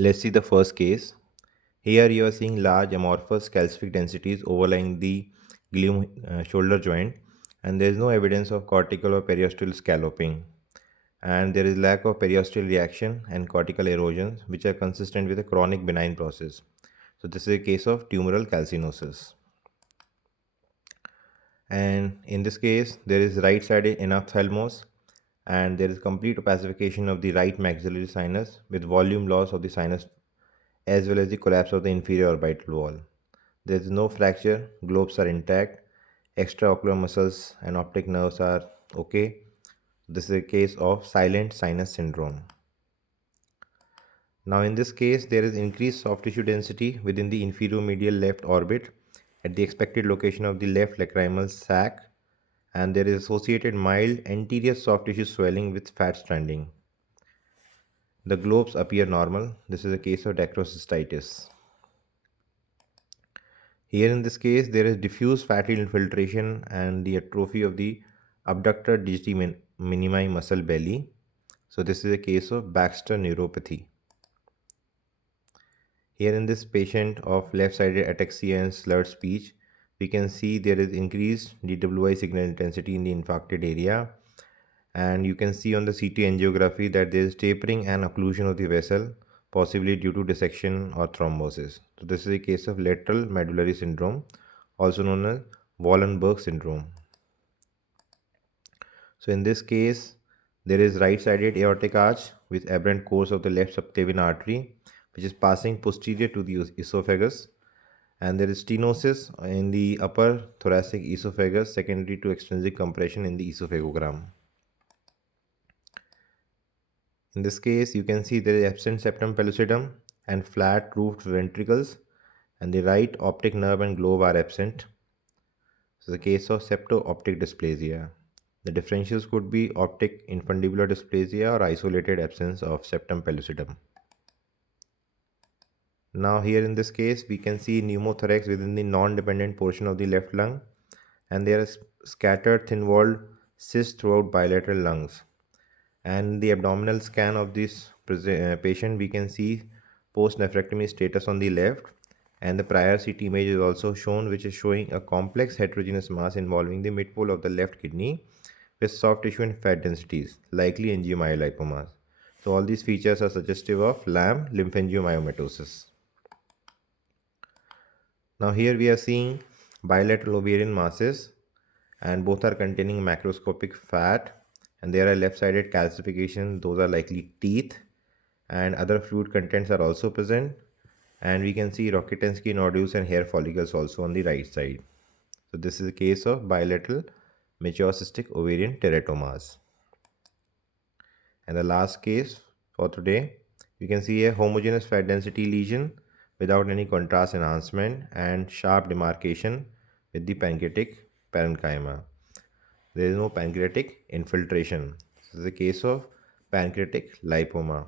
Let's see the first case. Here you are seeing large amorphous calcific densities overlying the ilium shoulder joint, and there is no evidence of cortical or periosteal scalloping, and there is lack of periosteal reaction and cortical erosions which are consistent with a chronic benign process. So this is a case of tumoral calcinosis. And in this case there is right sided enophthalmos, and there is complete opacification of the right maxillary sinus with volume loss of the sinus as well as the collapse of the inferior orbital wall. There is no fracture, globes are intact, extraocular muscles and optic nerves are okay. This is a case of silent sinus syndrome. Now in this case there is increased soft tissue density within the inferior left orbit at the expected location of the left lacrimal sac, and there is associated mild anterior soft tissue swelling with fat stranding. The globes appear normal. This is a case of Dacryocystitis. Here in this case, there is diffuse fatty infiltration and the atrophy of the abductor digiti minimi muscle belly. So this is a case of Baxter neuropathy. Here in this patient of left-sided ataxia and slurred speech, we can see there is increased DWI signal intensity in the infarcted area, and you can see on the CT angiography that there is tapering and occlusion of the vessel, possibly due to dissection or thrombosis. So this is a case of lateral medullary syndrome, also known as Wallenberg syndrome. So in this case, there is right-sided aortic arch with aberrant course of the left subclavian artery, which is passing posterior to the esophagus, and there is stenosis in the upper thoracic esophagus secondary to extrinsic compression in the esophagogram. In this case, you can see there is absent septum pellucidum and flat roofed ventricles, and the right optic nerve and globe are absent. So the case of septo-optic dysplasia. The differentials could be optic infundibular dysplasia or isolated absence of septum pellucidum. Now here in this case, we can see pneumothorax within the non-dependent portion of the left lung, and there is scattered thin-walled cysts throughout bilateral lungs. And the abdominal scan of this patient, we can see post-nephrectomy status on the left, and the prior CT image is also shown, which is showing a complex heterogeneous mass involving the midpole of the left kidney with soft tissue and fat densities, likely angiomyolipomas. So all these features are suggestive of LAM lymphangiomyomatosis. Now here we are seeing bilateral ovarian masses, and both are containing macroscopic fat, and there are left-sided calcification. Those are likely teeth, and other fluid contents are also present, and we can see Rokitansky nodules and hair follicles also on the right side. So this is a case of bilateral mature cystic ovarian teratomas. And the last case for today, we can see a homogeneous fat density lesion without any contrast enhancement and sharp demarcation with the pancreatic parenchyma. There is no pancreatic infiltration. This is a case of pancreatic lipoma.